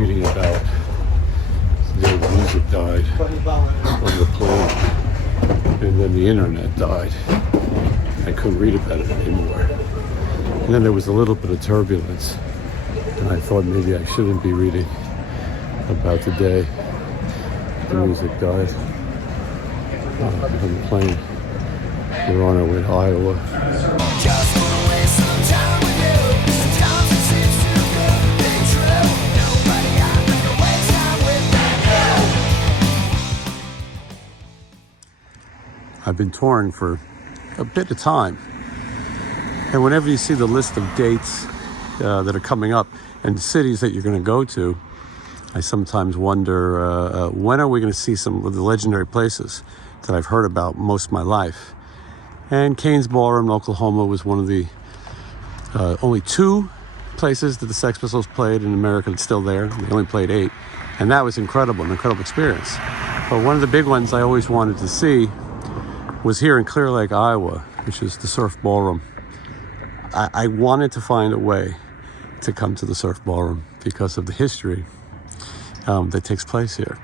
reading about the day the music died on the plane, and then the internet died. I couldn't read about it anymore. And then there was a little bit of turbulence, and I thought maybe I shouldn't be reading about the day the music died on the plane. We're on our way to Iowa. I've been touring for a bit of time, and whenever you see the list of dates that are coming up and cities that you're going to go to, I sometimes wonder when are we going to see some of the legendary places that I've heard about most of my life. And Kane's Ballroom in Oklahoma was one of the only 2 places that the Sex Pistols played in America that's still there. They only played 8, and that was incredible, an incredible experience. But one of the big ones I always wanted to see was here in Clear Lake, Iowa, which is the Surf Ballroom. I wanted to find a way to come to the Surf Ballroom because of the history that takes place here,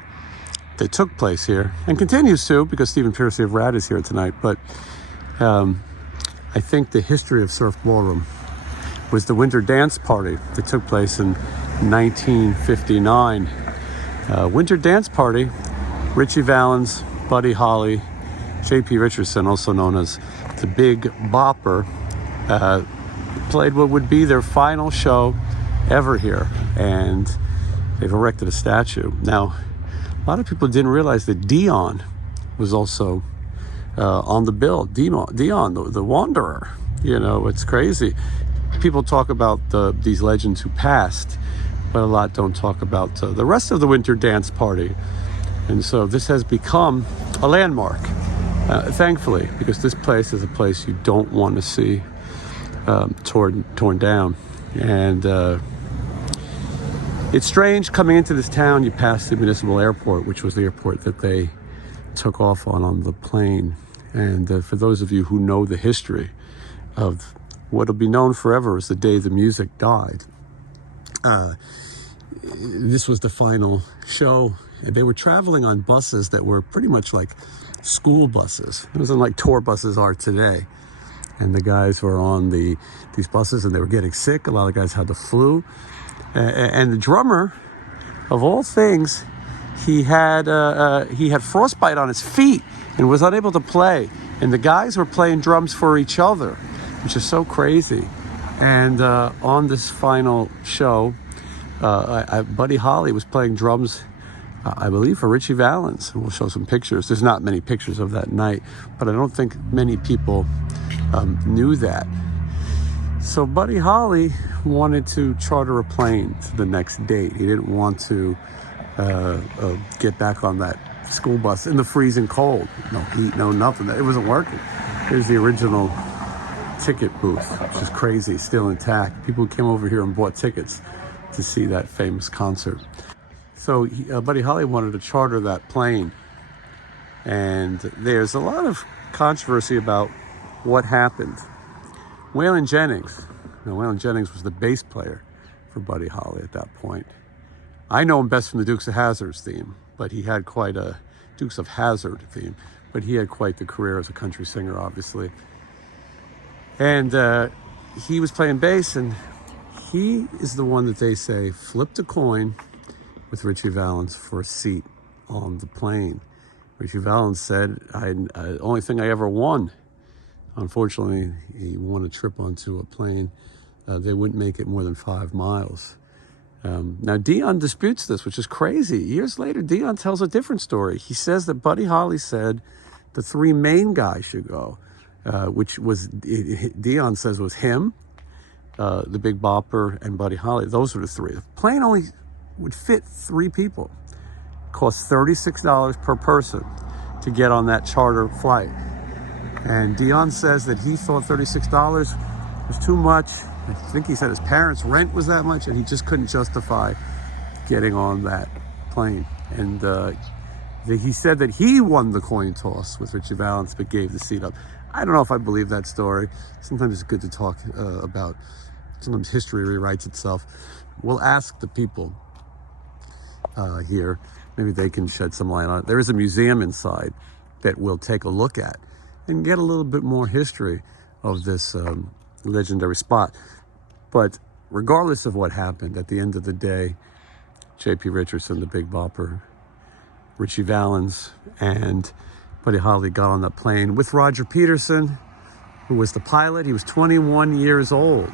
that took place here, and continues to, because Stephen Piercy of Rad is here tonight. But I think the history of Surf Ballroom was the winter dance party that took place in 1959. Winter dance party, Ritchie Valens, Buddy Holly, J.P. Richardson, also known as the Big Bopper, played what would be their final show ever here, and they've erected a statue. Now, a lot of people didn't realize that Dion was also on the bill. Dion, the Wanderer. You know, it's crazy. People talk about these legends who passed, but a lot don't talk about the rest of the winter dance party. And so this has become a landmark. Thankfully, because this place is a place you don't want to see torn down. And it's strange coming into this town. You pass the municipal airport, which was the airport that they took off on the plane. And for those of you who know the history of what will be known forever as the day the music died, this was the final show. They were traveling on buses that were pretty much like school buses. It wasn't like tour buses are today. And the guys were on these buses, and they were getting sick. A lot of guys had the flu. And the drummer, of all things, he had frostbite on his feet and was unable to play. And the guys were playing drums for each other, which is so crazy. And on this final show, Buddy Holly was playing drums, I believe, for Ritchie Valens. And we'll show some pictures. There's not many pictures of that night, but I don't think many people knew that. So Buddy Holly wanted to charter a plane to the next date. He didn't want to get back on that school bus in the freezing cold. No heat, no nothing. It wasn't working. Here's the original ticket booth, which is crazy, still intact. People came over here and bought tickets to see that famous concert. So Buddy Holly wanted to charter that plane. And there's a lot of controversy about what happened. Waylon Jennings was the bass player for Buddy Holly at that point. I know him best from the Dukes of Hazzard theme, but he had quite a Dukes of Hazzard theme, but he had quite the career as a country singer, obviously. And he was playing bass, and he is the one that they say flipped a coin with Ritchie Valens for a seat on the plane. Ritchie Valens said, only thing I ever won. Unfortunately, he won a trip onto a plane. They wouldn't make it more than 5 miles. Now, Dion disputes this, which is crazy. Years later, Dion tells a different story. He says that Buddy Holly said the 3 main guys should go, which was, Dion says, was him, the Big Bopper, and Buddy Holly. Those were the 3. The plane only would fit 3 people. It cost $36 per person to get on that charter flight. And Dion says that he thought $36 was too much. I think he said his parents' rent was that much, and he just couldn't justify getting on that plane. And he said that he won the coin toss with Ritchie Valens, but gave the seat up. I don't know if I believe that story. Sometimes it's good to talk about, sometimes history rewrites itself. We'll ask the people here. Maybe they can shed some light on it. There is a museum inside that we'll take a look at and get a little bit more history of this legendary spot. But regardless of what happened, at the end of the day, J.P. Richardson, the Big Bopper, Ritchie Valens, and Buddy Holly got on that plane with Roger Peterson, who was the pilot. He was 21 years old.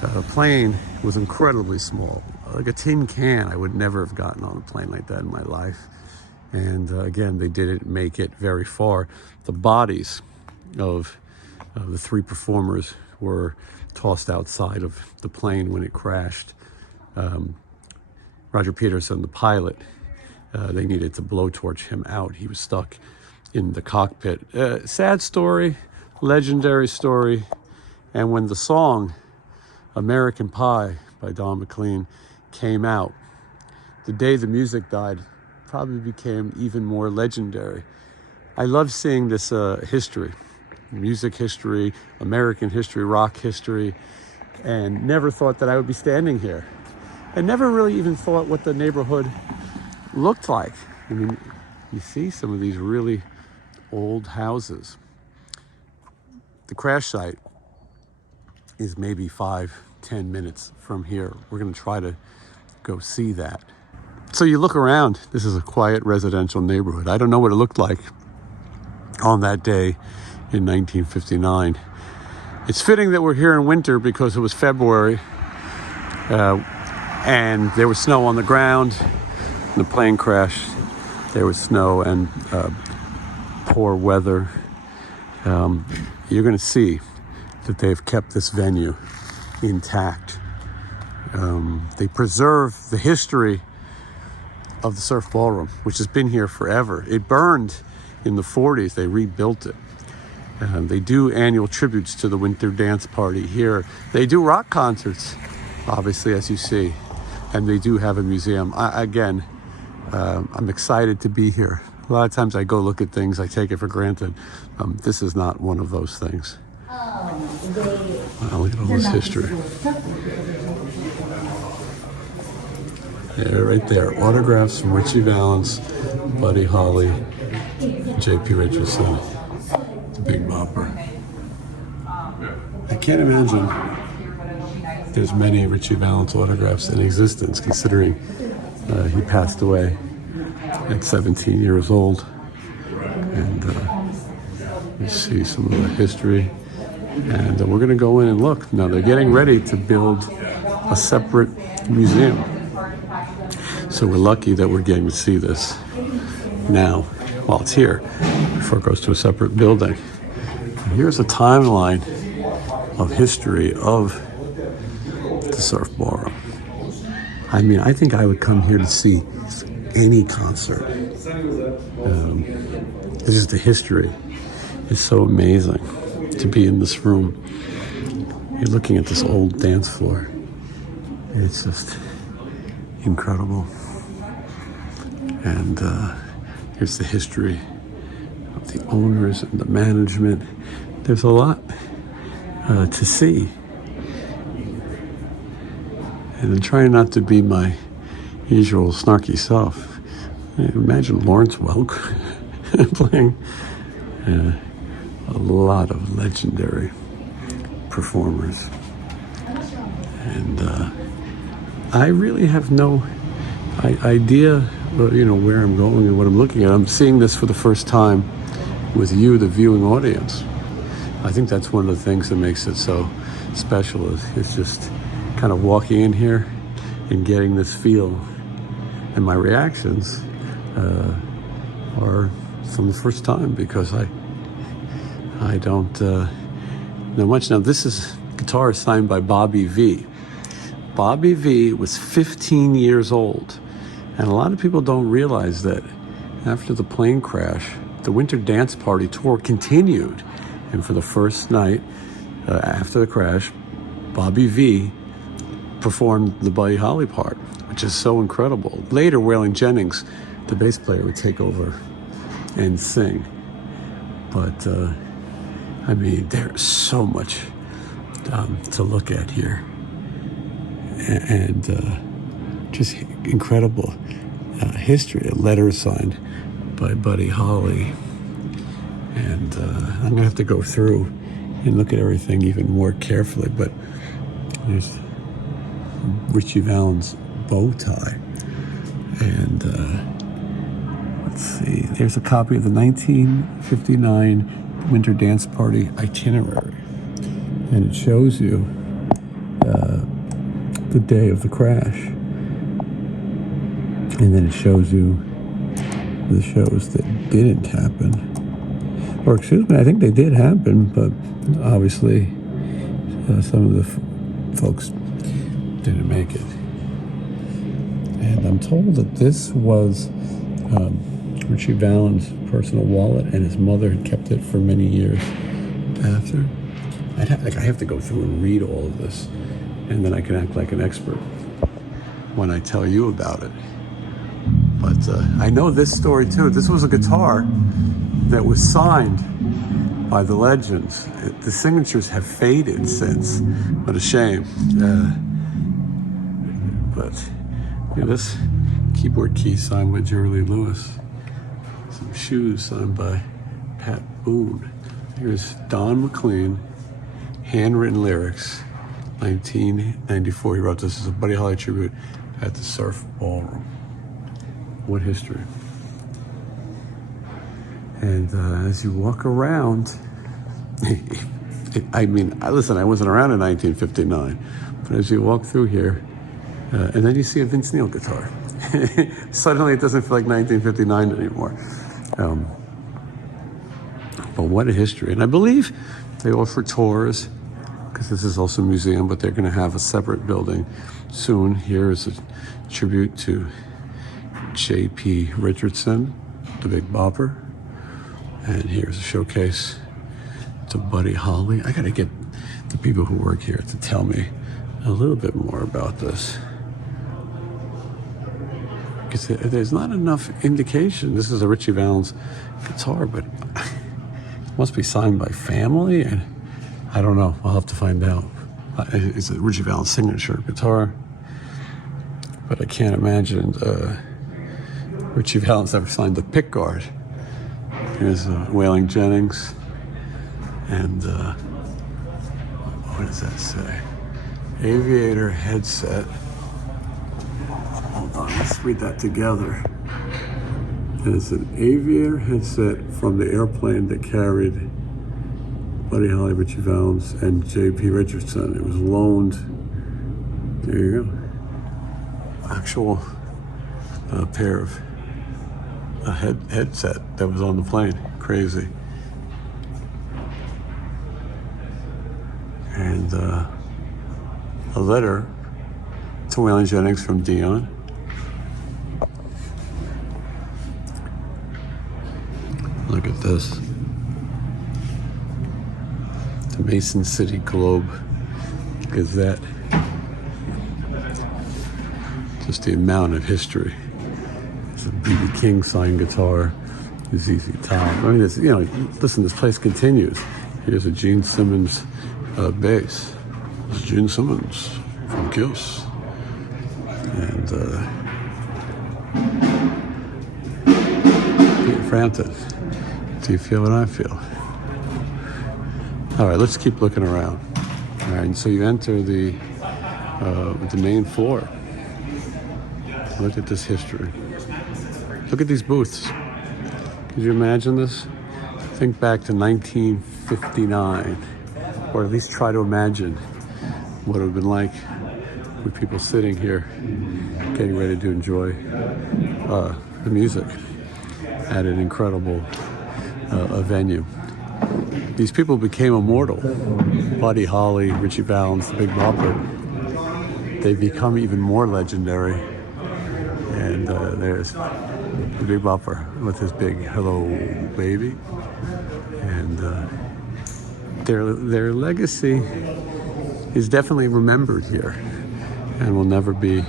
The plane was incredibly small, like a tin can. I would never have gotten on a plane like that in my life. And again, they didn't make it very far. The bodies of the three performers were tossed outside of the plane when it crashed. Roger Peterson, the pilot, they needed to blowtorch him out. He was stuck in the cockpit. Sad story, legendary story. And when the song American Pie by Don McLean came out, the day the music died probably became even more legendary. I love seeing this history, music history, American history, rock history, and never thought that I would be standing here. I never really even thought what the neighborhood looked like. I mean, you see some of these really old houses. The crash site is maybe 5-10 minutes from here. We're gonna try to go see that. So you look around, this is a quiet residential neighborhood. I don't know what it looked like on that day in 1959. It's fitting that we're here in winter because it was February and there was snow on the ground. The plane crashed. There was snow and poor weather. You're going to see that they've kept this venue intact. They preserve the history of the Surf Ballroom, which has been here forever. It burned in the 40s. They rebuilt it. They do annual tributes to the Winter Dance Party here. They do rock concerts, obviously, as you see, and they do have a museum. I'm excited to be here. A lot of times I go look at things, I take it for granted. This is not one of those things. Wow, look at all this history. Yeah, right there. Autographs from Ritchie Valens, Buddy Holly, J.P. Richardson, the Big Bopper. I can't imagine there's many Ritchie Valens autographs in existence, considering he passed away at 17 years old. And you see some of the history. And we're going to go in and look. Now they're getting ready to build a separate museum. So we're lucky that we're getting to see this now while it's here, before it goes to a separate building. And here's a timeline of history of the Surf Ballroom. I mean, I think I would come here to see any concert. It's just the history is so amazing to be in this room. You're looking at this old dance floor. It's just incredible. And here's the history of the owners and the management. There's a lot to see. And I'm trying not to be my usual snarky self. Imagine Lawrence Welk playing a lot of legendary performers. And I really have no idea, where I'm going and what I'm looking at. I'm seeing this for the first time with you, the viewing audience. I think that's one of the things that makes it so special is just kind of walking in here and getting this feel. And my reactions are from the first time because I don't know much. Now this guitar is signed by Bobby V. Bobby V was 15 years old. And a lot of people don't realize that after the plane crash, the Winter Dance Party tour continued. And for the first night after the crash, Bobby V performed the Buddy Holly part, which is so incredible. Later, Waylon Jennings, the bass player, would take over and sing. But, there's so much to look at here. And just incredible history. A letter signed by Buddy Holly. And I'm going to have to go through and look at everything even more carefully. But there's Ritchie Valens' bow tie. And let's see, there's a copy of the 1959 Winter Dance Party itinerary. And it shows you the day of the crash. And then it shows you the shows that didn't happen. Or excuse me, I think they did happen, but obviously some of the folks didn't make it. And I'm told that this was Ritchie Valens' personal wallet, and his mother had kept it for many years after. I have to go through and read all of this, and then I can act like an expert when I tell you about it. But I know this story too. This was a guitar that was signed by the legends. The signatures have faded since. What a shame. But this keyboard key signed by Jerry Lee Lewis. Some shoes signed by Pat Boone. Here's Don McLean, handwritten lyrics, 1994. He wrote this as a Buddy Holly tribute at the Surf Ballroom. What history. And as you walk around, I mean, listen, I wasn't around in 1959, but as you walk through here, and then you see a Vince Neil guitar. Suddenly it doesn't feel like 1959 anymore. But what a history. And I believe they offer tours, because this is also a museum, but they're going to have a separate building soon. Here is a tribute to J.P. Richardson, the Big Bopper. And here's a showcase to Buddy Holly. I got to get the people who work here to tell me a little bit more about this, because there's not enough indication. This is a Ritchie Valens guitar, but it must be signed by family, and I don't know. I'll have to find out. It's a Ritchie Valens signature guitar, but I can't imagine Ritchie Valens ever signed the pickguard. Here's Waylon Jennings, and what does that say? Aviator headset. Hold on, let's read that together. And it's an aviator headset from the airplane that carried Buddy Holly, Ritchie Valens, and J.P. Richardson. It was loaned. There you go. Actual pair of a headset that was on the plane. Crazy. And a letter to Waylon Jennings from Dion. Look at this. The Mason City Globe Gazette. Just the amount of history. It's a B.B. King signed guitar. ZZ Top. I mean, it's, listen, this place continues. Here's a Gene Simmons bass. It's Gene Simmons from Kiss. And Peter Frampton. Do you feel what I feel? All right, let's keep looking around. All right, and so you enter the main floor. Look at this history. Look at these booths. Could you imagine this? Think back to 1959, or at least try to imagine what it would have been like with people sitting here getting ready to enjoy the music at an incredible venue. These people became immortal. Buddy Holly, Ritchie Valens, the Big Bopper. They become even more legendary. And there's the Big Bopper with his big "Hello, Baby," and their legacy is definitely remembered here, and will never be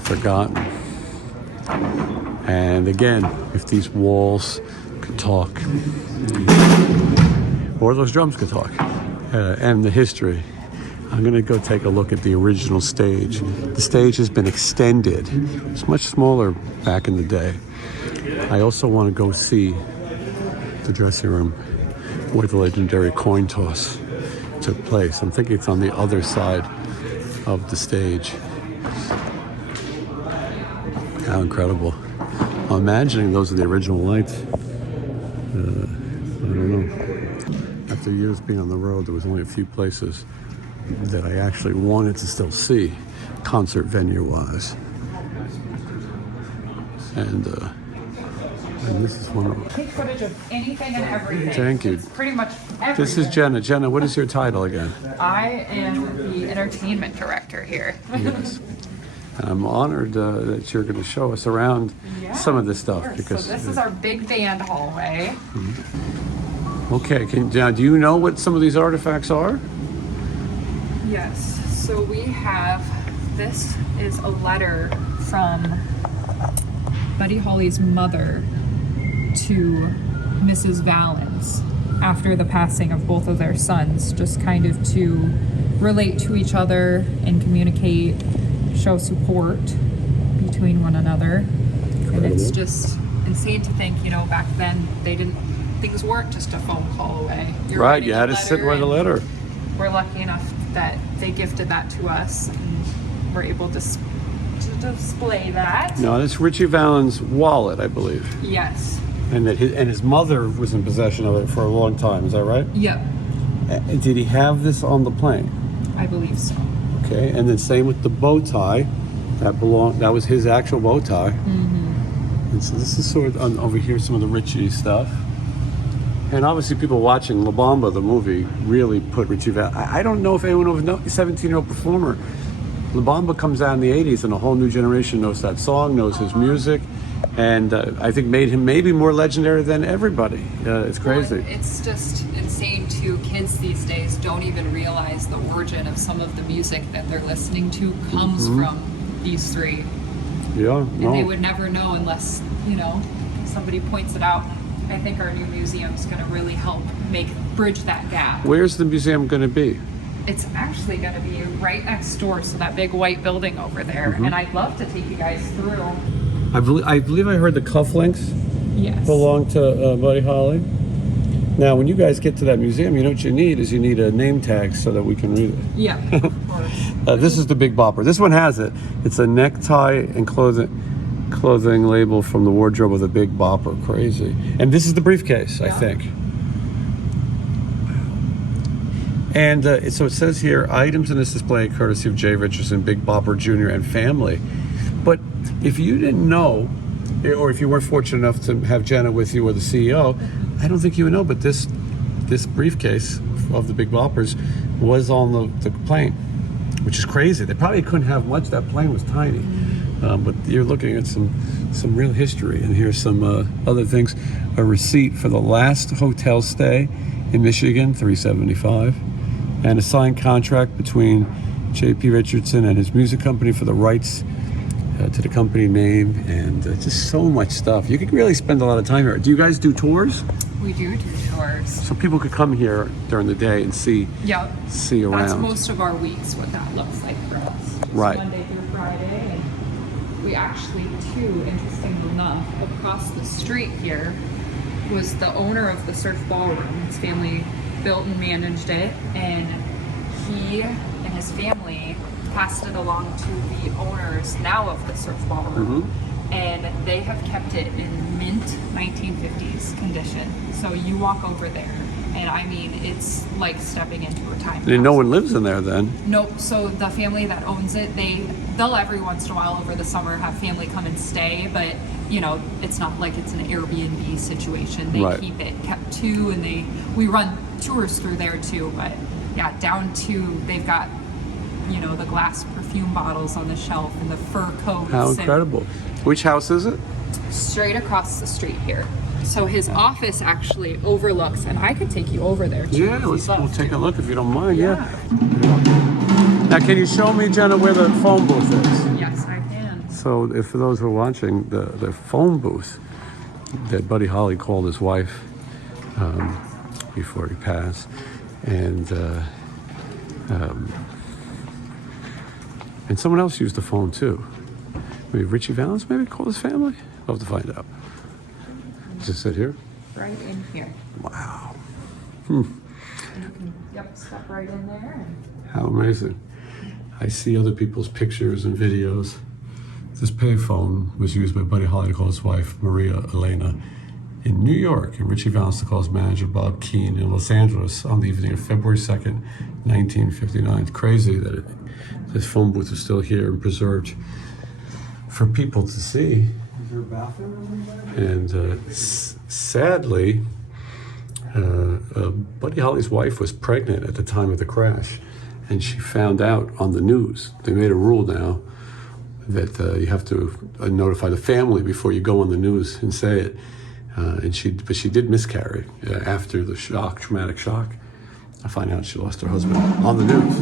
forgotten. And again, if these walls could talk, or those drums could talk, and the history I'm gonna go take a look at the original stage. The stage has been extended. It's much smaller back in the day. I also want to go see the dressing room where the legendary coin toss took place. I'm thinking it's on the other side of the stage. How incredible. I'm imagining those are the original lights. I don't know. After years being on the road, there was only a few places that I actually wanted to still see, concert venue-wise. And this is one of them. Take footage of anything and everything. Thank you. It's pretty much everything. This is Jenna. Jenna, what is your title again? I am the entertainment director here. Yes. I'm honored that you're going to show us around some of this stuff. Because so this is our big band hallway. Okay, now do you know what some of these artifacts are? Yes, so we have, this is a letter from Buddy Holly's mother to Mrs. Valens after the passing of both of their sons, just kind of to relate to each other and communicate, show support between one another. And it's just insane to think, you know, back then things weren't just a phone call away. Right, you had to sit with a letter. We're lucky enough that they gifted that to us and we're able to display that. No, that's Ritchie Valens' wallet, I believe. Yes. And that his mother was in possession of it for a long time. Is that right? Yep. Did he have this on the plane? I believe so. Okay, and then same with the bow tie. That was his actual bow tie. Mm-hmm. And so this is sort of over here, some of the Ritchie stuff. And obviously people watching La Bamba, the movie, really put Ritchie Valens. I don't know if anyone knows, 17-year-old performer. La Bamba comes out in the 80s and a whole new generation knows that song, knows his music. And I think made him maybe more legendary than everybody. It's crazy. Well, it's just insane too. Kids these days don't even realize the origin of some of the music that they're listening to comes from these three. Yeah, And they would never know unless, you know, somebody points it out. I think our new museum is going to really help bridge that gap. Where's the museum going to be? It's actually going to be right next door, so that big white building over there. And I'd love to take you guys through. I believe I heard the cufflinks belong to Buddy Holly. Now, when you guys get to that museum, you know what you need is a name tag so that we can read it. Yeah, of course. This is the Big Bopper. This one has it. It's a necktie and clothing label from the wardrobe of the Big Bopper. Crazy. And this is the briefcase, I think. And so it says here, items in this display courtesy of J. Richardson, Big Bopper Jr. and family. But if you didn't know, or if you weren't fortunate enough to have Jenna with you or the CEO, I don't think you would know, but this briefcase of the Big Boppers was on the plane, which is crazy. They probably couldn't have much. That plane was tiny. But you're looking at some real history. And here's some other things. A receipt for the last hotel stay in Michigan, $375, and a signed contract between J.P. Richardson and his music company for the rights to the company name, and just so much stuff. You could really spend a lot of time here. Do you guys do tours? We do tours. So people could come here during the day and see around. That's most of our weeks, what that looks like for us. Just right. Monday through Friday. And we actually, too, interestingly enough, across the street here was the owner of the Surf Ballroom. His family built and managed it, and he and his family passed it along to the owners now of the Surf Ballroom, and they have kept it in mint 1950s condition. So you walk over there, and I mean, it's like stepping into a time capsule. And no one lives in there then? Nope. So the family that owns it, they'll every once in a while over the summer have family come and stay, but you know, it's not like it's an Airbnb situation. They keep it kept too, and we run tours through there too. But yeah, down to they've got, you know, the glass perfume bottles on the shelf and the fur coats. How incredible. Which house is it? Straight across the street here. So his office actually overlooks, and I could take you over there too. Yeah, we'll take a look if you don't mind. Yeah. Now, can you show me, Jenna, where the phone booth is? Yes, I can. So for those who are watching, the phone booth that Buddy Holly called his wife before he passed, and And someone else used the phone too. Maybe Ritchie Valens maybe called his family? We'll have to find out. Does it sit here? Right in here. Wow. And you can, yep, step right in there. And How amazing. I see other people's pictures and videos. This payphone was used by Buddy Holly to call his wife, Maria Elena, in New York, and Ritchie Valens to call his manager, Bob Keane, in Los Angeles on the evening of February 2nd, 1959. It's crazy that this phone booth is still here and preserved for people to see. Is there a bathroom? And sadly, Buddy Holly's wife was pregnant at the time of the crash, and she found out on the news. They made a rule now that you have to notify the family before you go on the news and say it. But she did miscarry after the shock, traumatic shock. I find out she lost her husband on the news.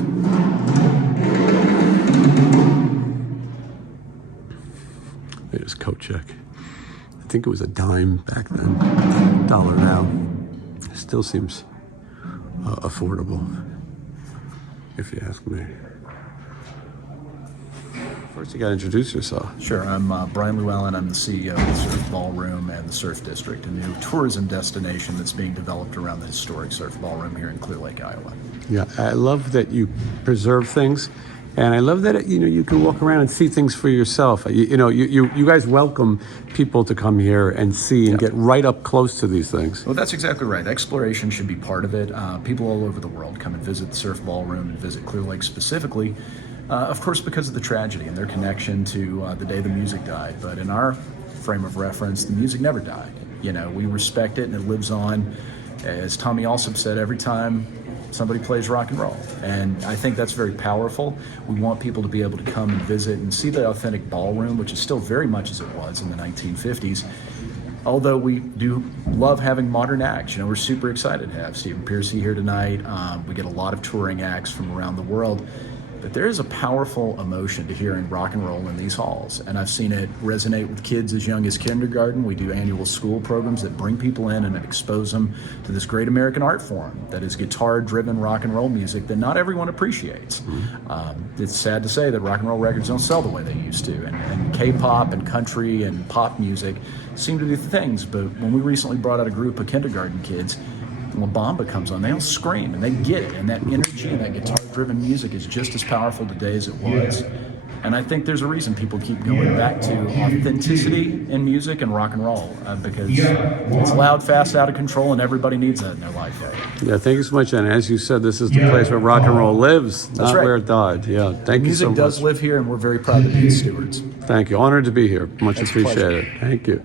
There's coat check. I think it was a dime back then, $1 now. Still seems affordable, if you ask me. First, you got to introduce yourself. Sure, I'm Brian Llewellyn. I'm the CEO of the Surf Ballroom and the Surf District, a new tourism destination that's being developed around the historic Surf Ballroom here in Clear Lake, Iowa. Yeah, I love that you preserve things, and I love that you can walk around and see things for yourself. You guys welcome people to come here and see and get right up close to these things. Well, that's exactly right. Exploration should be part of it. People all over the world come and visit the Surf Ballroom and visit Clear Lake specifically. Of course, because of the tragedy and their connection to the day the music died. But in our frame of reference, the music never died. We respect it and it lives on. As Tommy Alsop said, every time somebody plays rock and roll. And I think that's very powerful. We want people to be able to come and visit and see the authentic ballroom, which is still very much as it was in the 1950s. Although we do love having modern acts. We're super excited to have Stephen Pearcy here tonight. We get a lot of touring acts from around the world. But there is a powerful emotion to hearing rock and roll in these halls. And I've seen it resonate with kids as young as kindergarten. We do annual school programs that bring people in and expose them to this great American art form that is guitar-driven rock and roll music that not everyone appreciates. It's sad to say that rock and roll records don't sell the way they used to. And K-pop and country and pop music seem to do things. But when we recently brought out a group of kindergarten kids, when Bomba comes on, they all scream and they get it. And that energy and that guitar-driven music is just as powerful today as it was. And I think there's a reason people keep going back to authenticity in music and rock and roll because it's loud, fast, out of control, and everybody needs that in their life. Yeah, thank you so much. And as you said, this is the place where rock and roll lives, not where it died. Yeah, thank you so much. Music does live here, and we're very proud to be its stewards. Thank you. Honored to be here. Much appreciated. Thank you.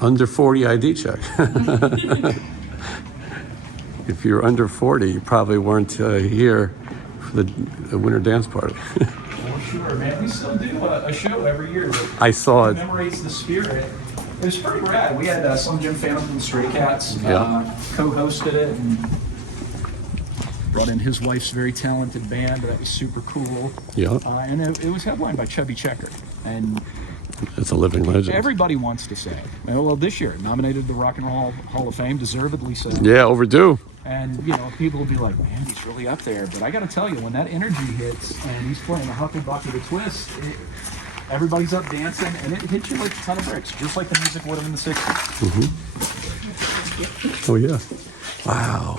Under 40 ID check. If you're under 40, you probably weren't here for the winter dance party. Well, sure, man. We still do a show every year that I saw it. commemorates the spirit. It was pretty rad. We had Slim Jim Phantom from the Stray Cats co-hosted it and brought in his wife's very talented band. That was super cool. Yeah. And it was headlined by Chubby Checker. And It's a living legend. everybody wants to say, well, this year, nominated the Rock and Roll Hall of Fame, deservedly so. Yeah, overdue. And, people will be like, man, he's really up there. But I got to tell you, when that energy hits and he's playing a Hucklebucky the Twist, everybody's up dancing, and it hits you like a ton of bricks, just like the music would have in the 60s. Oh, yeah. Wow.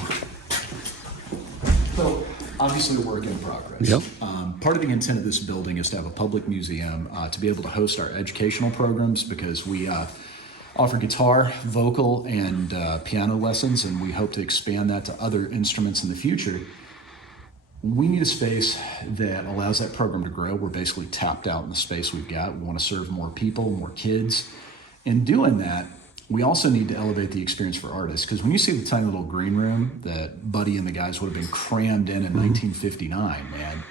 So, obviously, a work in progress. Yep. Part of the intent of this building is to have a public museum to be able to host our educational programs because we offer guitar, vocal, and piano lessons, and we hope to expand that to other instruments in the future. We need a space that allows that program to grow. We're basically tapped out in the space we've got. We want to serve more people, more kids. In doing that, we also need to elevate the experience for artists, because when you see the tiny little green room that Buddy and the guys would have been crammed in 1959, man,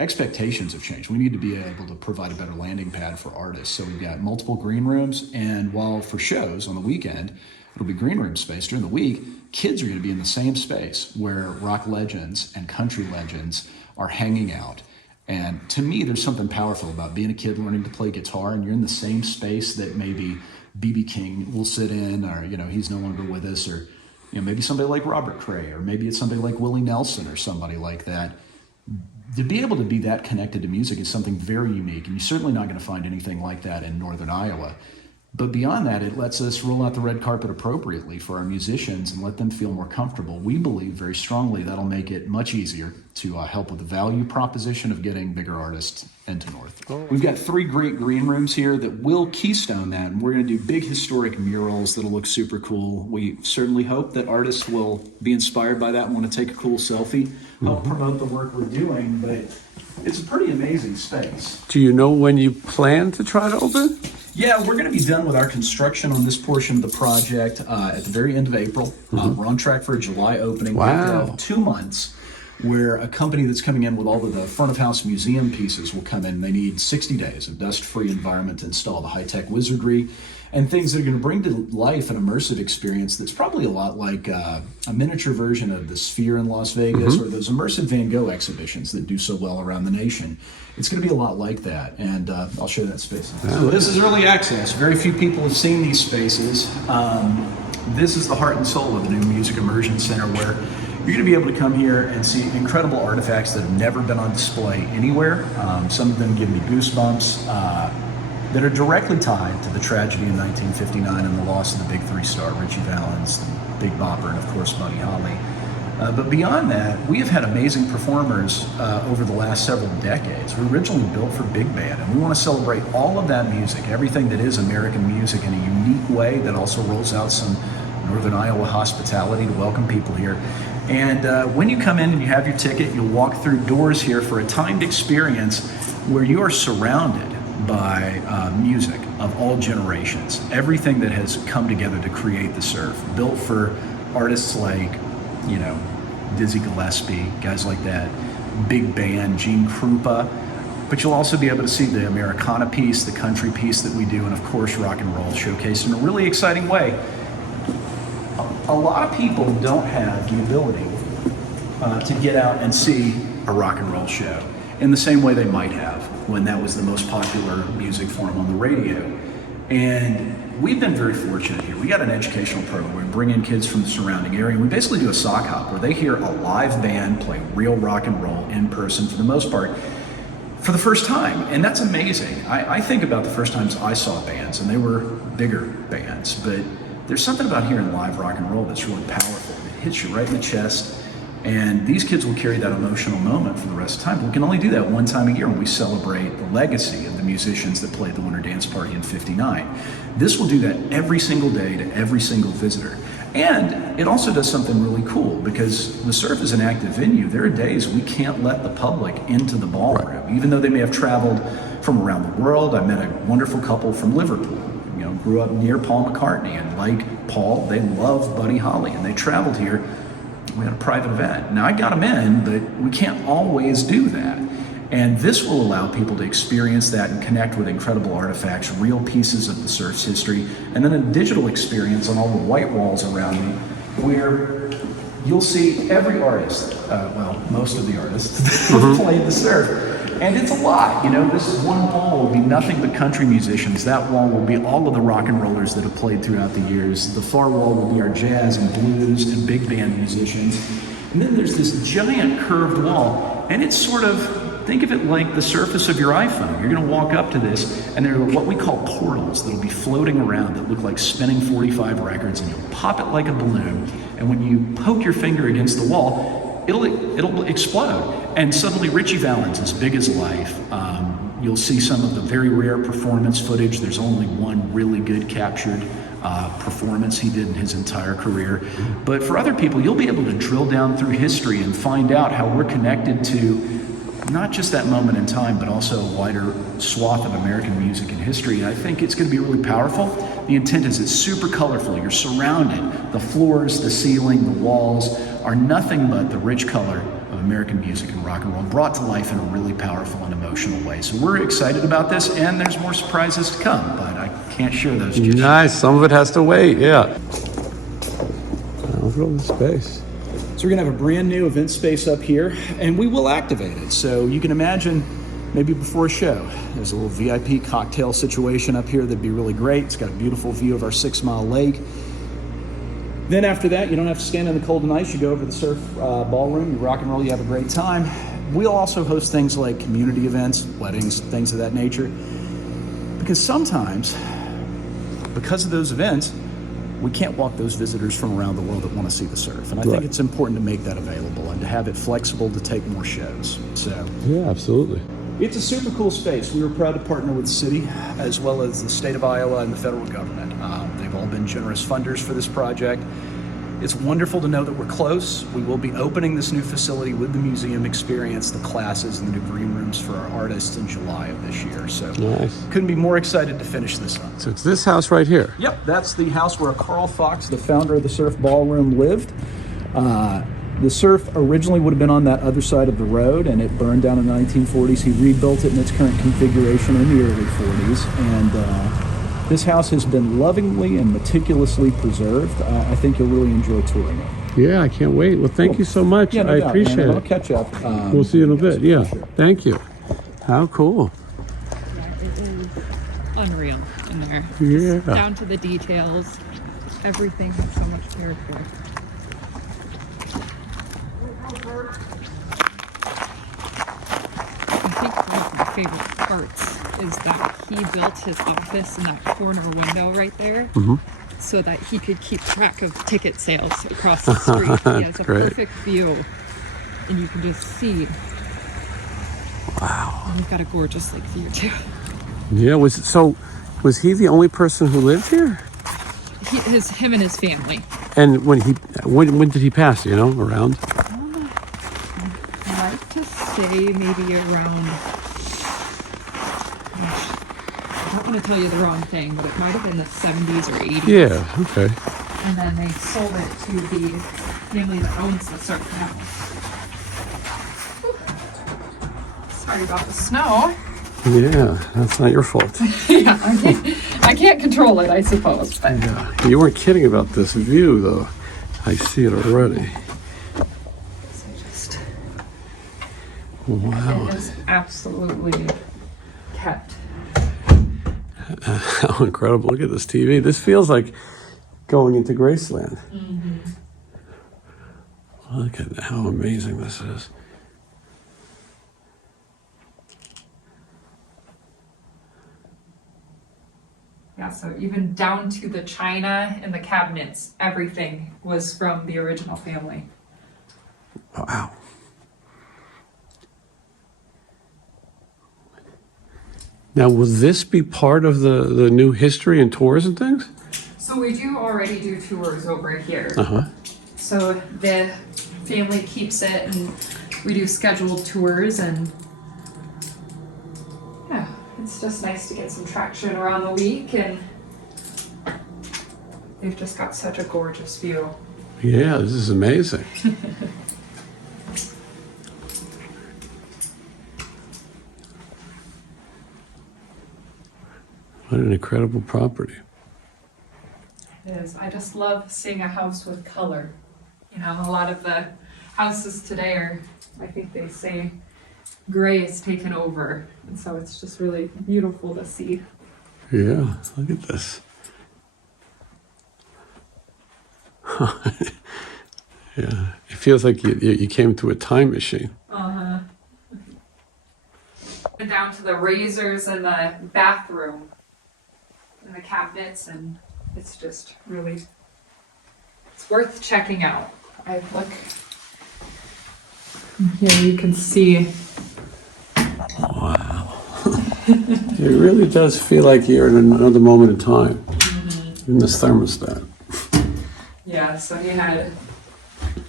expectations have changed. We need to be able to provide a better landing pad for artists. So we've got multiple green rooms, and while for shows on the weekend, it'll be green room space, during the week, kids are going to be in the same space where rock legends and country legends are hanging out. And to me, there's something powerful about being a kid learning to play guitar, and you're in the same space that maybe B.B. King will sit in, or, he's no longer with us, or, maybe somebody like Robert Cray, or maybe it's somebody like Willie Nelson or somebody like that. to be able to be that connected to music is something very unique, and you're certainly not going to find anything like that in Northern Iowa. But beyond that, it lets us roll out the red carpet appropriately for our musicians and let them feel more comfortable. We believe very strongly that'll make it much easier to help with the value proposition of getting bigger artists into North. We've got 3 great green rooms here that will keystone that, and we're going to do big historic murals that'll look super cool. We certainly hope that artists will be inspired by that and want to take a cool selfie, help promote the work we're doing, but it's a pretty amazing space. Do you know when you plan to try to open? Yeah, we're going to be done with our construction on this portion of the project at the very end of April. We're on track for a July opening. Wow. We have to have 2 months where a company that's coming in with all of the front of house museum pieces will come in. They need 60 days of dust-free environment to install the high-tech wizardry and things that are going to bring to life an immersive experience that's probably a lot like a miniature version of the Sphere in Las Vegas or those immersive Van Gogh exhibitions that do so well around the nation. It's going to be a lot like that, and I'll show that space. So this is early access. Very few people have seen these spaces. This is the heart and soul of the new Music Immersion Center, where you're going to be able to come here and see incredible artifacts that have never been on display anywhere. Some of them give me goosebumps. That are directly tied to the tragedy in 1959 and the loss of the big 3-star Ritchie Valens, Big Bopper, and of course Buddy Holly. But beyond that, we have had amazing performers over the last several decades. We were originally built for big band, and we want to celebrate all of that music, everything that is American music in a unique way that also rolls out some Northern Iowa hospitality to welcome people here. And when you come in and you have your ticket, you'll walk through doors here for a timed experience where you are surrounded by music of all generations. Everything that has come together to create the surf, built for artists like, you know, Dizzy Gillespie, guys like that, big band, Gene Krupa. But you'll also be able to see the Americana piece, the country piece that we do, and of course rock and roll showcased in a really exciting way. A lot of people don't have the ability to get out and see a rock and roll show in the same way they might have when that was the most popular music form on the radio. And we've been very fortunate here. We got an educational program where we bring in kids from the surrounding area, and we basically do a sock hop where they hear a live band play real rock and roll in person for the most part for the first time. And that's amazing. I think about the first times I saw bands, and they were bigger bands, but there's something about hearing live rock and roll that's really powerful. It hits you right in the chest. And these kids will carry that emotional moment for the rest of the time. We can only do that one time a year when we celebrate the legacy of the musicians that played the Winter Dance Party in '59. This will do that every single day to every single visitor. And it also does something really cool because the Surf is an active venue. There are days we can't let the public into the ballroom, even though they may have traveled from around the world. I met a wonderful couple from Liverpool, you know, grew up near Paul McCartney, and like Paul, they love Buddy Holly, and they traveled here. We had a private event. Now I got them in, but we can't always do that. And this will allow people to experience that and connect with incredible artifacts, real pieces of the Surf's history, and then a digital experience on all the white walls around me where you'll see every artist, well, most of the artists that have played the Surf. And it's a lot, you know, this one wall will be nothing but country musicians. That wall will be all of the rock and rollers that have played throughout the years. The far wall will be our jazz and blues and big band musicians. And then there's this giant curved wall, and it's sort of, think of it like the surface of your iPhone. You're gonna walk up to this, and there are what we call portals that'll be floating around that look like spinning 45 records, and you'll pop it like a balloon, and when you poke your finger against the wall, it'll explode. And suddenly Ritchie Valens is big as life. You'll see some of the very rare performance footage. There's only one really good captured performance he did in his entire career. But for other people, you'll be able to drill down through history and find out how we're connected to not just that moment in time, but also a wider swath of American music and history. And I think it's going to be really powerful. The intent is it's super colorful. You're surrounded. The floors, the ceiling, the walls are nothing but the rich color of American music and rock and roll brought to life in a really powerful and emotional way. So we're excited about this, and there's more surprises to come, but I can't share those just yet. Nice. Some of it has to wait, yeah. Look at all the space. So we're gonna have a brand new event space up here, and we will activate it. So you can imagine maybe before a show, there's a little VIP cocktail situation up here that'd be really great. It's got a beautiful view of our 6 Mile Lake. Then after that, you don't have to stand in the cold and ice. You go over to the Surf Ballroom, you rock and roll, you have a great time. we'll also host things like community events, weddings, things of that nature. Because sometimes, because of those events, we can't walk those visitors from around the world that want to see the surf. And I think it's important to make that available and to have it flexible to take more shows. So Yeah, absolutely. it's a super cool space. We were proud to partner with the city as well as the state of Iowa and the federal government. They've all been generous funders for this project. It's wonderful to know that we're close. We will be opening this new facility with the museum experience, the classes, and the new green rooms for our artists in July of this year. So Nice. couldn't be more excited to finish this up. So it's this house right here. Yep, that's the house where Carl Fox, the founder of the Surf Ballroom, lived. The surf originally would have been on that other side of the road, and it burned down in the 1940s. He rebuilt it in its current configuration in the early 40s, and this house has been lovingly and meticulously preserved. I think you'll really enjoy touring it. Yeah, I can't wait. Well, thank you so much. Yeah, no I doubt, appreciate man, and it. I'll catch up. We'll see you in a bit. Yeah, for sure. thank you. How cool. It is unreal in there. Yeah. Down to the details. Everything has so much cared for. I think one of my favorite parts is that he built his office in that corner window right there so that he could keep track of ticket sales across the street. He has a Great. perfect view and you can just see. Wow. And he's got a gorgeous lake view too. Yeah, was he the only person who lived here? Him and his family. And when did he pass, you know, around? I like to say maybe around, gosh, I don't want to tell you the wrong thing, but it might have been the 70s or 80s. Yeah, okay. And then they sold it to the family that owns the surf now. Sorry about the snow. Yeah, that's not your fault. Yeah, I can't control it, I suppose. But Yeah. You weren't kidding about this view, though. I see it already. so just, Wow. it is absolutely kept. How incredible. Look at this TV. This feels like going into Graceland. Look at how amazing this is. Yeah, so even down to the china and the cabinets, everything was from the original family. Wow. Now, will this be part of the new history and tours and things? So we do already do tours over here. Uh-huh. So the family keeps it and we do scheduled tours and yeah, it's just nice to get some traction around the week and they've just got such a gorgeous view. Yeah, this is amazing. What an incredible property. It is. I just love seeing a house with color. You know, a lot of the houses today are, I think they say, gray is taken over. And so it's just really beautiful to see. Yeah, look at this. Yeah, it feels like you came to a time machine. Uh-huh. And down to the razors in the bathroom and the cabinets, and it's just really, it's worth checking out. I look here, you can see. Wow. It really does feel like you're in another moment in time in this thermostat. Yeah, so he had,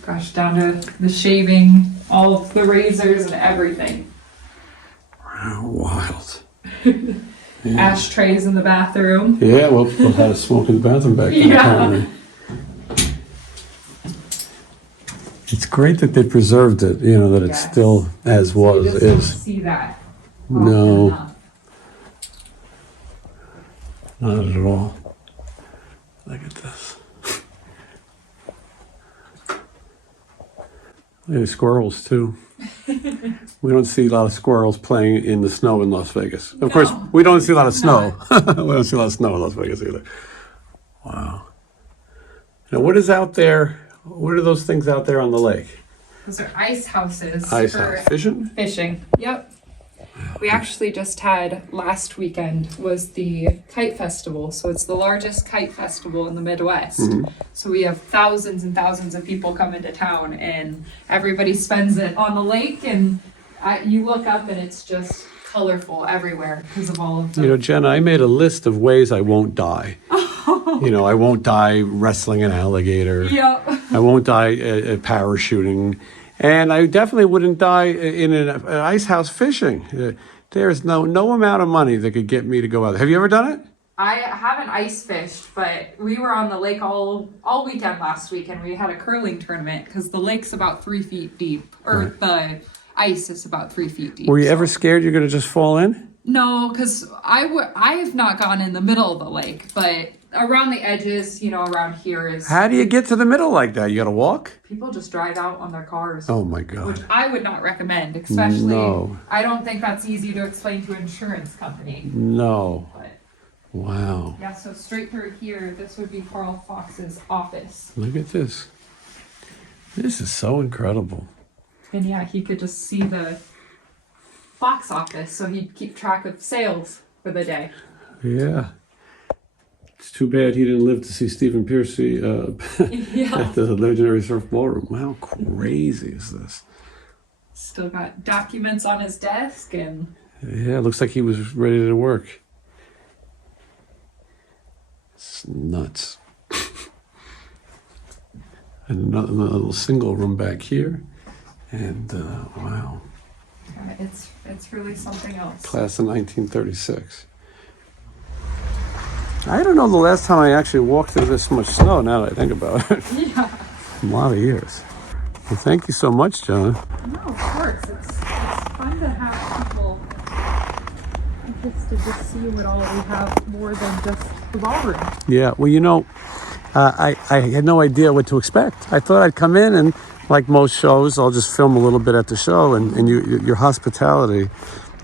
gosh, down to the shaving, all of the razors and everything. Wow, wild. Ashtrays in the bathroom. Yeah, well, people had a smoke in the bathroom back then, Yeah. apparently. It's great that they preserved it, you know, that it's Yes. still as You was, just don't is. see that often No. enough. Not at all. Look at this. Look at squirrels, too. We don't see a lot of squirrels playing in the snow in Las Vegas. Of course, No, we don't see a lot of it's snow. We don't see a lot of snow in Las Vegas either. Wow. Now, what is out there? What are those things out there on the lake? Those are ice houses. Ice for house. Fishing? Fishing. Yep. We actually just had last weekend was the kite festival. So it's the largest kite festival in the Midwest. So we have thousands and thousands of people come into town, and everybody spends it on the lake, and you look up and it's just colorful everywhere because of all of the... You know, Jenna, I made a list of ways I won't die. You know, I won't die wrestling an alligator. Yep. I won't die parachuting. And I definitely wouldn't die in an ice house fishing. There's no amount of money that could get me to go out there. Have you ever done it? I haven't ice fished, but we were on the lake all weekend last week, and we had a curling tournament because the lake's about 3 feet deep, or the ice is about 3 feet deep. Were you ever scared you're going to just fall in? No, because I have not gone in the middle of the lake, but around the edges, you know, around here is... How do you get to the middle like that? You got to walk? People just drive out on their cars. Oh my God. Which I would not recommend, especially... No. I don't think that's easy to explain to an insurance company. No. But Wow. yeah, so straight through here, this would be Carl Fox's office. Look at this. This is so incredible. And yeah, he could just see the Fox office, so he'd keep track of sales for the day. Yeah. It's too bad he didn't live to see Stephen Piercy Yeah. at the legendary Surf Ballroom. How crazy is this? Still got documents on his desk, and Yeah, it looks like he was ready to work. It's nuts. And another little single room back here. And wow. it's really something else. Class of 1936. I don't know the last time I actually walked through this much snow, now that I think about it. Yeah. A lot of years. Well, thank you so much, John. No, of course. It's fun to have people interested to see what all we have more than just the ballroom. Yeah, well, you know, I had no idea what to expect. I thought I'd come in and, like most shows, I'll just film a little bit at the show, and your hospitality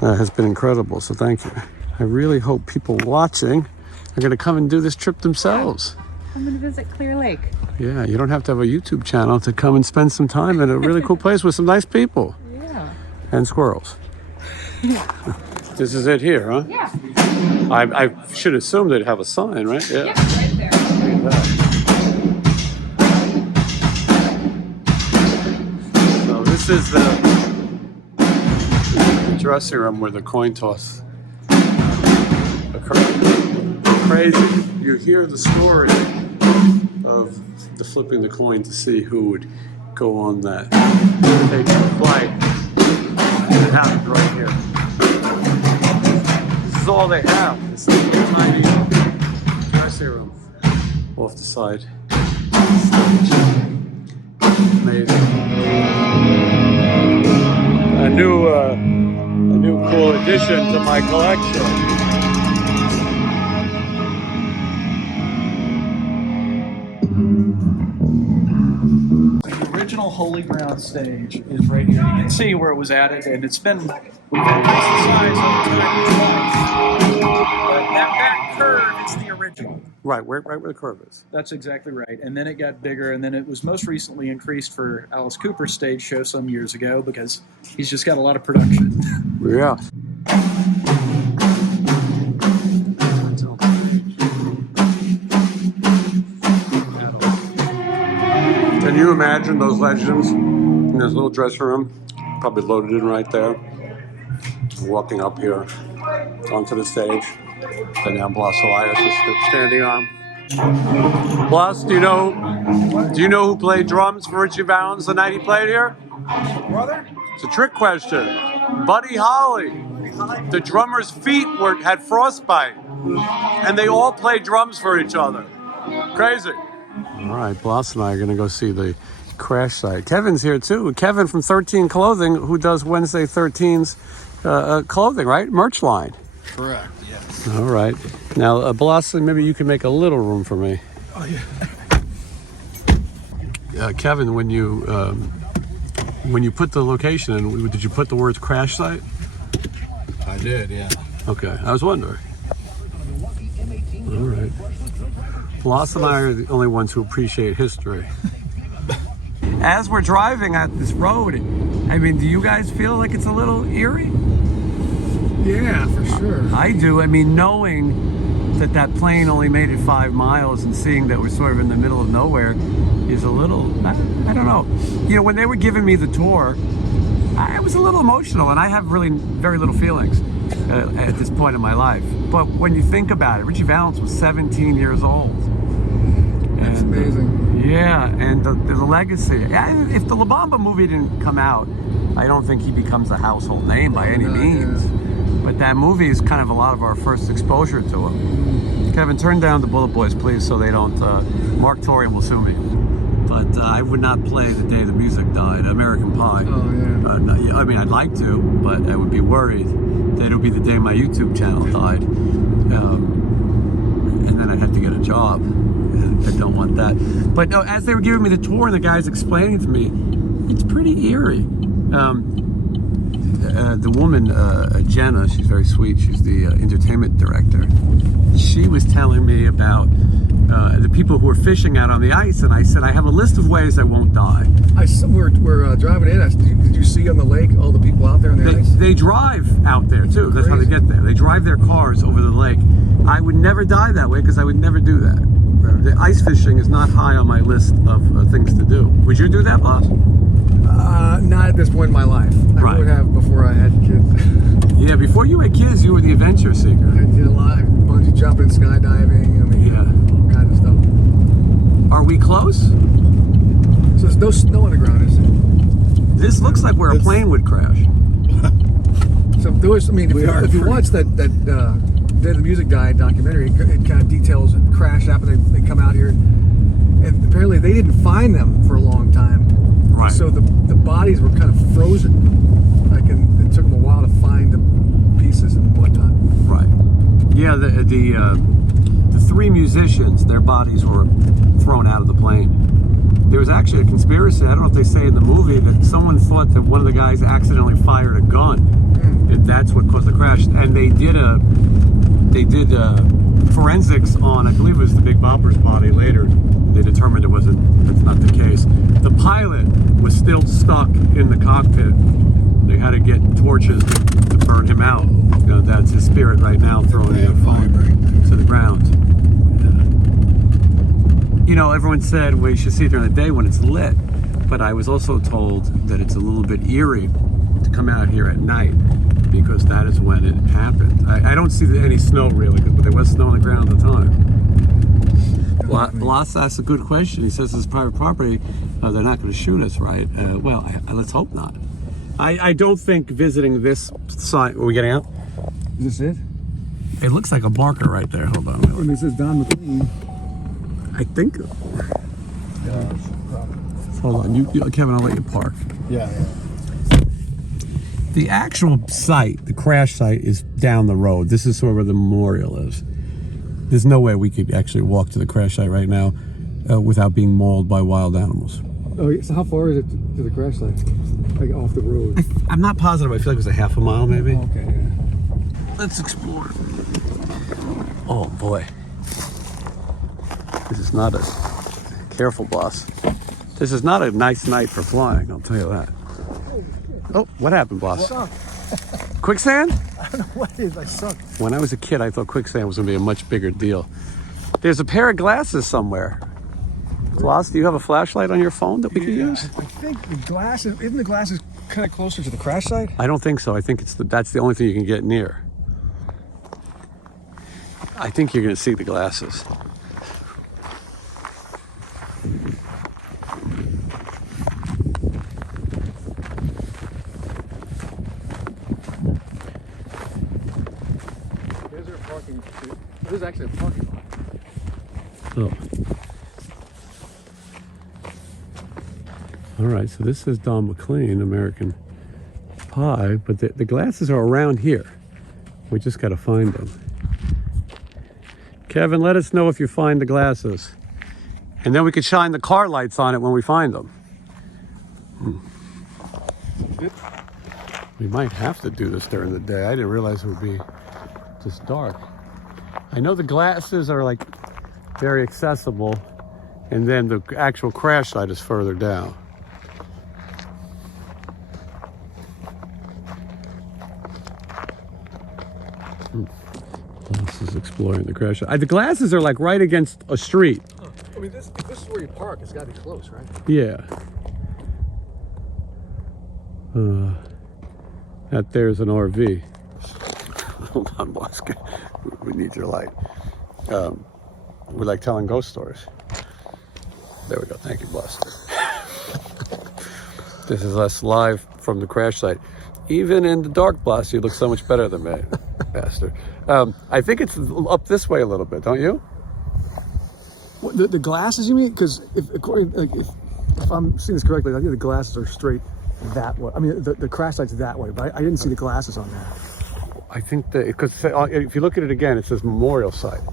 has been incredible, so thank you. I really hope people watching are going to come and do this trip themselves. I'm going to visit Clear Lake. Yeah, you don't have to have a YouTube channel to come and spend some time in a really cool place with some nice people. Yeah. And squirrels. This is it here, huh? Yeah. I should assume they'd have a sign, right? Yeah, right there. So this is the dressing room where the coin toss occurred. Crazy. You hear the story of the flipping the coin to see who would go on that take flight. It happened right here. This is all they have. This little tiny dressing room off the side. Amazing. A new cool addition to my collection. The original Holy Ground stage is right here. You can see where it was added, and it's been, we've increased the size over time twice. But that back curve is the original. Right where the curve is. That's exactly right. And then it got bigger, and then it was most recently increased for Alice Cooper's stage show some years ago because he's just got a lot of production. Yeah. Can you imagine those legends in this little dressing room? Probably loaded in right there. Walking up here onto the stage. And now Blas Elias is standing on. Blas, do you know who played drums for Ritchie Valens the night he played here? Brother? It's a trick question. Buddy Holly. The drummer's feet had frostbite. And they all played drums for each other. Crazy. All right, Blas and I are going to go see the crash site. Kevin's here too. Kevin from 13 Clothing, who does Wednesday 13's clothing, right? Merch line. Correct, yes. All right. Now, Blas, maybe you can make a little room for me. Oh, yeah. Kevin, when you put the location in, did you put the words crash site? I did, yeah. Okay, I was wondering. All right. Blas and I are the only ones who appreciate history. as we're driving at this road, I mean, do you guys feel like it's a little eerie? Yeah, for sure. I do. I mean, knowing that plane only made it 5 miles and seeing that we're sort of in the middle of nowhere is a little, I don't know. You know, when they were giving me the tour, I was a little emotional, and I have really very little feelings at this point in my life. But when you think about it, Ritchie Valens was 17 years old. That's amazing. Yeah, and the legacy. If the La Bamba movie didn't come out, I don't think he becomes a household name by any means. Yeah. But that movie is kind of a lot of our first exposure to him. Kevin, turn down the Bullet Boys, please, so they don't. Mark Torian will sue me. But I would not play The Day the Music Died, American Pie. Oh, yeah. I mean, I'd like to, but I would be worried that it would be the day my YouTube channel died. And then I'd have to get a job. And I don't want that. But no, as they were giving me the tour and the guys explaining to me, it's pretty eerie. The woman, Jenna, she's very sweet. She's the entertainment director. She was telling me about the people who are fishing out on the ice, and I said, I have a list of ways I won't die. We're driving in. Did you see on the lake all the people out there on the ice? They drive out there too. That's how they get there. They drive their cars over the lake. I would never die that way because I would never do that. The ice fishing is not high on my list of things to do. Would you do that, boss? Not at this point in my life. Right. I would have before I had kids. Yeah, before you had kids, you were the adventure seeker. I did a lot of bungee jumping, skydiving. I mean, all kind of stuff. Are we close? So there's no snow on the ground, is there? This looks like where a plane would crash. So there was, I mean, if you watch that Day the Music Died documentary, it kind of details a crash happened. They come out here, and apparently they didn't find them for a long time. Right. So the bodies were kind of frozen. Like, and it took them a while to find the pieces and whatnot. Right. Yeah, the 3 musicians, their bodies were thrown out of the plane. There was actually a conspiracy, I don't know if they say in the movie, that someone thought that one of the guys accidentally fired a gun. And that's what caused the crash. And they did forensics on, I believe it was the Big Bopper's body later. They determined that's not the case. The pilot was still stuck in the cockpit. They had to get torches to burn him out. You know, that's his spirit right now, throwing a phone to the ground. You know, everyone said we should see it during the day when it's lit, but I was also told that it's a little bit eerie to come out here at night because that is when it happened. I don't see any snow really, but there was snow on the ground at the time. Blas asked a good question. He says it's private property. They're not going to shoot us, right? Well, let's hope not. I don't think visiting this site. Are we getting out? Is this it? It looks like a marker right there. Hold on. And it says Don McLean. I think. Hold on. You, Kevin, I'll let you park. Yeah. The actual site, the crash site, is down the road. This is sort of where the memorial is. There's no way we could actually walk to the crash site right now without being mauled by wild animals. Oh, so how far is it to the crash site? Like off the road? I'm not positive. I feel like it was a half a mile, maybe. Okay, yeah. Let's explore. Oh boy, this is not a careful, boss. This is not a nice night for flying. I'll tell you that. Oh, what happened, boss? Quicksand? I don't know what it is. I suck. When I was a kid, I thought quicksand was going to be a much bigger deal. There's a pair of glasses somewhere. Blas, do you have a flashlight on your phone that we can use? I think the glasses, isn't the glasses kind of closer to the crash site? I don't think so. I think that's the only thing you can get near. I think you're going to see the glasses. There's actually a parking lot. Oh. All right, so this says Don McLean, American Pie, but the glasses are around here. We just got to find them. Kevin, let us know if you find the glasses. And then we could shine the car lights on it when we find them. We might have to do this during the day. I didn't realize it would be this dark. I know the glasses are like very accessible, and then the actual crash site is further down. Boss is exploring the crash site. The glasses are like right against a street. Oh, I mean, if this is where you park, it's got to be close, right? Yeah. That there's an RV. Hold on, boss. We need your light. We like telling ghost stories. There we go. Thank you, boss. This is us live from the crash site. Even in the dark, boss, you look so much better than me, bastard. I think it's up this way a little bit, don't you? What, the glasses, you mean? Because if I'm seeing this correctly, I think the glasses are straight that way. I mean, the crash site's that way, but I didn't see the glasses on there. I think that, because if you look at it again, it says memorial site.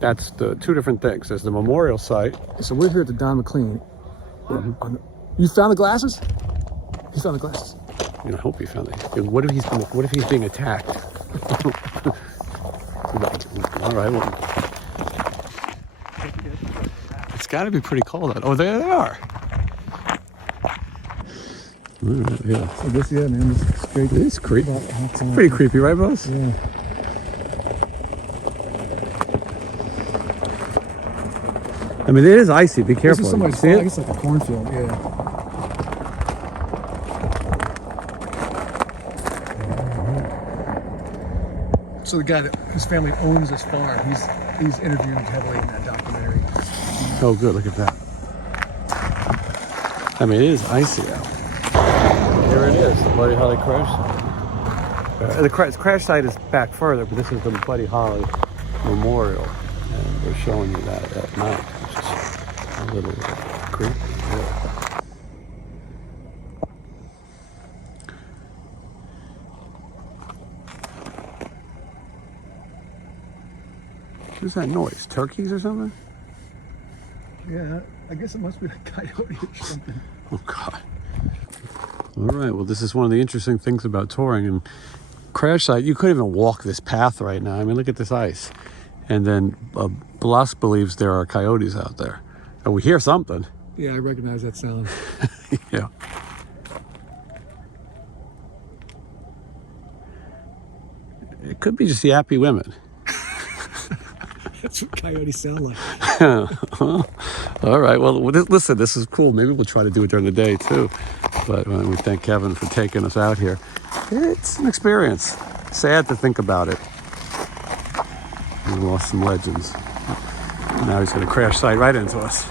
That's the two different things. There's the memorial site. So we're here at the Don McLean. Mm-hmm. You found the glasses? He found the glasses. I hope he found it. What if he's being attacked? All right. Well, it's got to be pretty cold out. Oh, there they are. Yeah. So this, yeah, man, it's great. It's creepy. It's pretty creepy, right, boss? Yeah. I mean, it is icy. Be careful. This is somebody's See it? It's like a cornfield. Yeah. So the guy whose family owns this farm, he's interviewed heavily in that documentary. Oh, good. Look at that. I mean, it is icy out. Here it is, the Buddy Holly crash site. The crash site is back further, but this is the Buddy Holly Memorial. And we're showing you that at night, which is a little creepy. Yeah. What's that noise? Turkeys or something? Yeah, I guess it must be a coyote or something. Oh, God. All right, well, this is one of the interesting things about touring. And crash site, you couldn't even walk this path right now. I mean, look at this ice. And then Blas believes there are coyotes out there. And we hear something. Yeah, I recognize that sound. Yeah. It could be just yappy women. That's what coyotes sound like. All right. Well, listen, this is cool. Maybe we'll try to do it during the day, too. But we thank Kevin for taking us out here. It's an experience. Sad to think about it. We lost some legends. Now he's going to crash site right into us.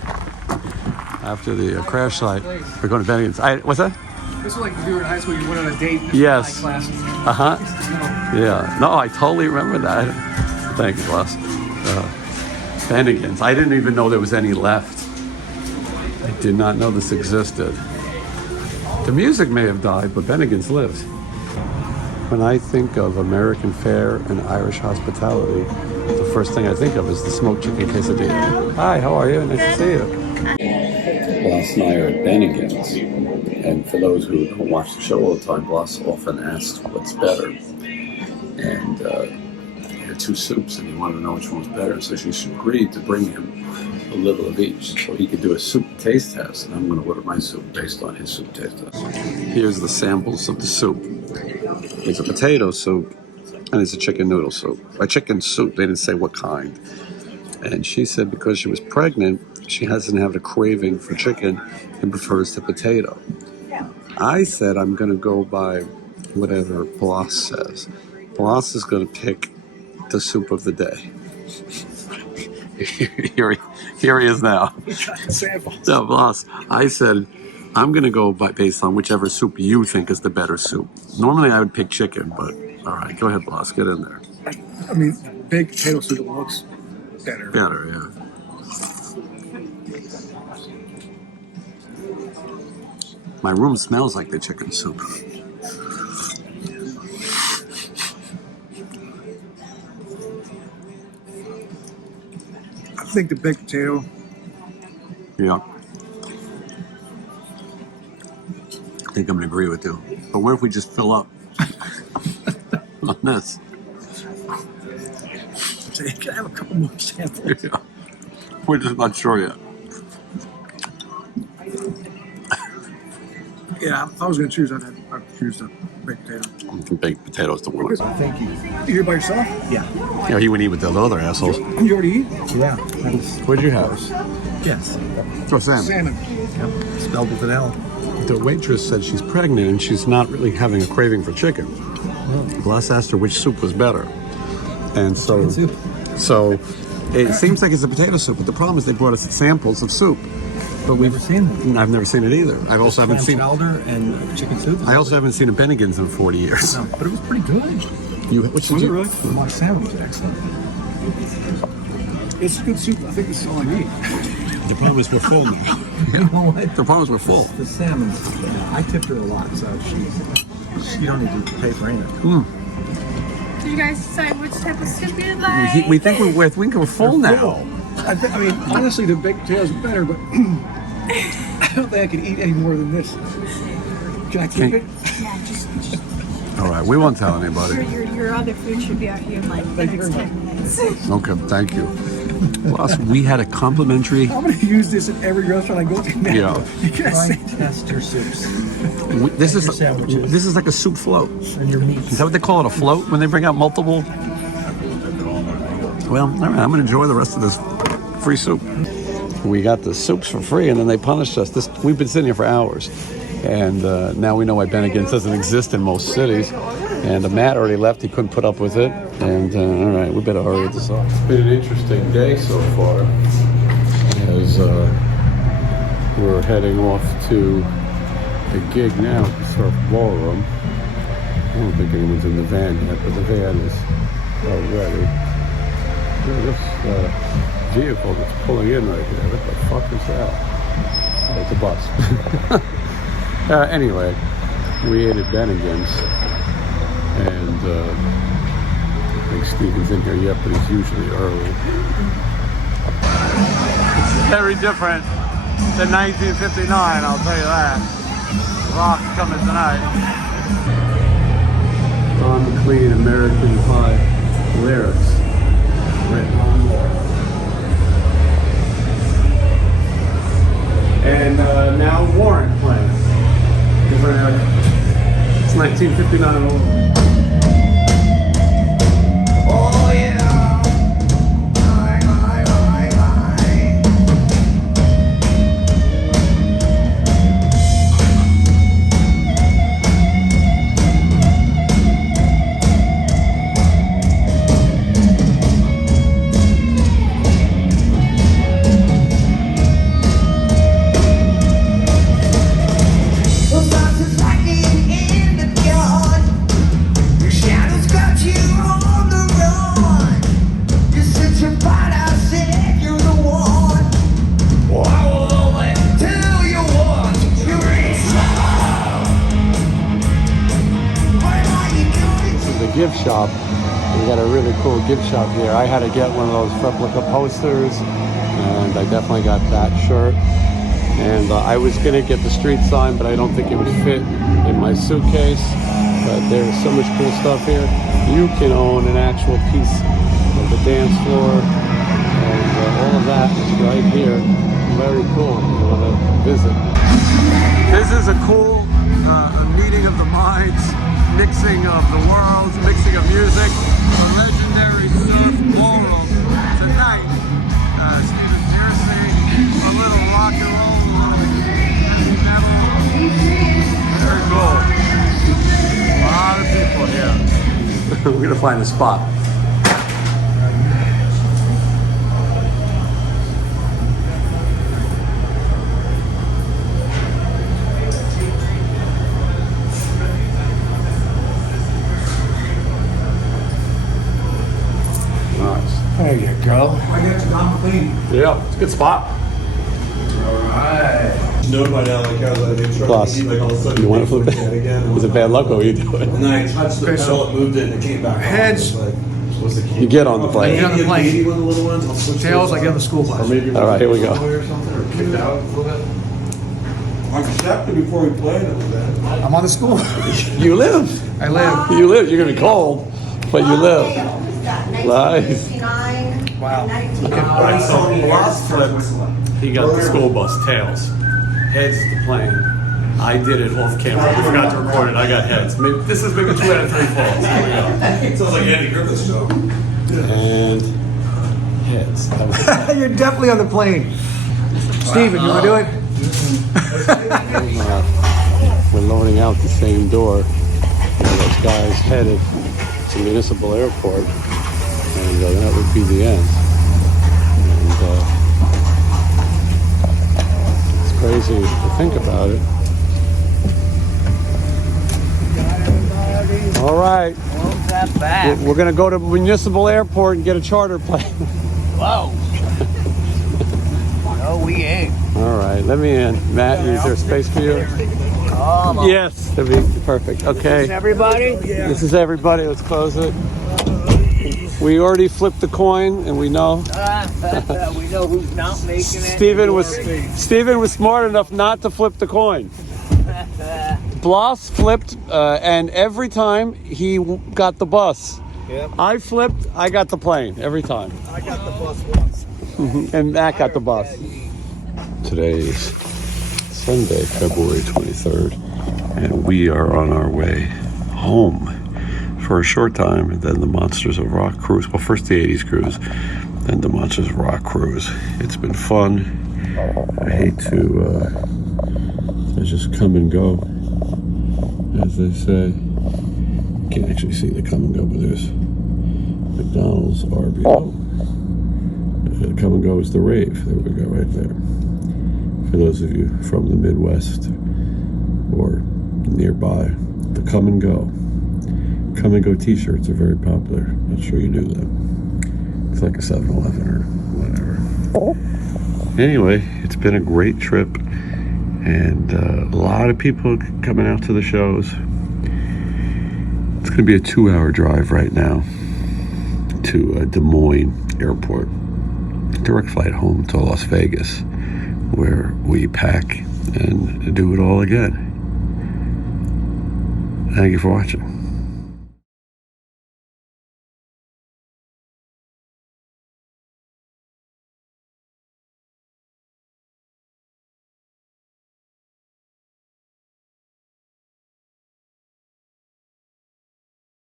After the crash site, we're going to Bennigan's. What's that? This is like if you were in high school, you went on a date. Yes. Classes. Uh-huh. Yeah. No, I totally remember that. Thank you, boss. Bennigan's. I didn't even know there was any left. I did not know this existed. The music may have died, but Bennigan's lives. When I think of American fare and Irish hospitality, the first thing I think of is the smoked chicken quesadilla. Hi, how are you? Nice to see you. Blas and I are at Bennigan's, and for those who don't watch the show all the time, Blas often asks what's better. And he had two soups, and he wanted to know which one was better, so she agreed to bring him a little of each, so he could do a soup taste test, and I'm going to order my soup based on his soup taste test. Here's the samples of the soup. It's a potato soup, and it's a chicken noodle soup. A chicken soup, they didn't say what kind. And she said because she was pregnant, she hasn't had a craving for chicken and prefers the potato. I said I'm going to go by whatever Blas says. Blas is going to pick the soup of the day. Here he is now. No, Blas, I said I'm going to go based on whichever soup you think is the better soup. Normally I would pick chicken, but all right, go ahead, Blas, get in there. I mean, baked potato soup looks better. Better, yeah. My room smells like the chicken soup. I think the baked potato. Yeah. I think I'm going to agree with you. But what if we just fill up on this? Can I have a couple more samples? Yeah. We're just not sure yet. Yeah, if I was going to choose, I'd choose the baked potato. Some baked potatoes to work. Thank you. You here by yourself? Yeah. You know, he wouldn't eat with those other assholes. You already eat? Yeah. That's, What'd you have? yes. Oh, Sam. Salmon. Yep. Spelled with an L. The waitress said she's pregnant and she's not really having a craving for chicken. Les asked her which soup was better. And so, Chicken soup. It seems like it's a potato soup, but the problem is they brought us samples of soup. But Never seen it. I've never seen it either. I also haven't Clam seen. chowder and chicken soup. I also haven't seen a Bennigan's in 40 years. No, but it was pretty good. Which did you? The mock salmon was excellent. It's good soup. I think this is all I need. The problem is we're full now. You know what? The problem is we're full. The salmon. I tipped her a lot, so she don't need to pay for anything. Did you guys decide which type of soup you'd like? We think we're full now. I mean, honestly, the baked potatoes are better, but I don't think I can eat any more than this. Can I keep it? Yeah, just All right, we won't tell anybody. your other food should be out here in like the Thank you next very 10 minutes. Okay, thank you. Plus, we had a complimentary. I'm going to use this at every restaurant I go to now. Yeah. You guys Try say test your soups This Your sandwiches. is like a soup float. and your meats. Is that what they call it, a float, when they bring out multiple? Well, all right, I'm gonna enjoy the rest of this free soup. We got the soups for free, and then they punished us. We've been sitting here for hours, and now we know why Bennigan's doesn't exist in most cities. And Matt already left; he couldn't put up with it. And all right, we better hurry this up. It's been an interesting day so far, as we're heading off to the gig now at the Surf Ballroom. I don't think anyone's in the van yet, but the van is ready. This vehicle that's pulling in right here, what the fuck is that? Oh, it's a bus. Anyway, we ate at Bennigan's, and I think Steven's in here yet, but he's usually early. It's very different than 1959, I'll tell you that. Rock coming tonight. Don McLean, American Pie lyrics. Written on more. And now Warren playing. It's 1959 all over. Oh yeah. Gift shop. We got a really cool gift shop here. I had to get one of those replica posters, and I definitely got that shirt. And I was gonna get the street sign, but I don't think it would fit in my suitcase. But there's so much cool stuff here. You can own an actual piece of the dance floor, and all of that is right here. Very cool. If you want to visit. This is a cool meeting of the minds. Mixing of the worlds, mixing of music, the legendary Surf Ballroom. Tonight, Stephen Piercy, a little rock and roll, a little heavy metal. Very cool. A lot of people here. We're gonna find a spot. There you go. I got you Don McLean. Yeah, it's a good spot. Alright. Snowed by now, like I was like, Plus, like all of a sudden, you want to flip it? again. Is it bad luck or you do it? And then I touched the Okay, pedal, so it moved it, and it came back. heads. On. Like, what's the key? You get on the plane. Get on the plane. Maybe one of the little ones. I'll switch Tails, those I get on the up. school bus. Or maybe All right, here we go. Or something, or kicked out a little bit. I stepped it before we played it. I'm on the school. You live. I live. You live. You're gonna be cold, but you live. Nice. Wow. Alright, so last trip. He got the school bus. Tails. Heads the plane. I did it off camera. We forgot to record it. I got heads. This is maybe 2 out of 3 falls. Here we go. Sounds like Andy Griffith's show. And heads. That was You're definitely on the plane. Steven, you want to do it? We're loading out the same door. Those guys headed to Municipal Airport, and that would be the end. And it's crazy to think about it. All right, we're going to go to Municipal Airport and get a charter plane. Whoa. No, we ain't. All right, let me in. Matt, is there space for you? Come on. Yes, that'd be perfect. Okay. Everybody? This is everybody. Let's close it. We already flipped the coin, and we know. We know who's not making it. Steven was smart enough not to flip the coin. Bloss flipped, and every time he got the bus. Yep. I flipped, I got the plane every time. I got the bus once. And Matt got the bus. Today is Sunday, February 23rd, and we are on our way home for a short time, and then the Monsters of Rock cruise. Well, first the 80s cruise, then the Monsters of Rock cruise. It's been fun. I hate to just come and go, as they say. Can't actually see the come and go, but there's McDonald's, Arby's. Oh. Come and go is the rave. There we go, right there. For those of you from the Midwest or nearby, the come and go t-shirts are very popular. Not sure you knew that. It's like a 7-Eleven or whatever. Anyway, it's been a great trip, and a lot of people coming out to the shows. It's going to be a 2-hour drive right now to Des Moines Airport. Direct flight home to Las Vegas, where we pack and do it all again. Thank you for watching.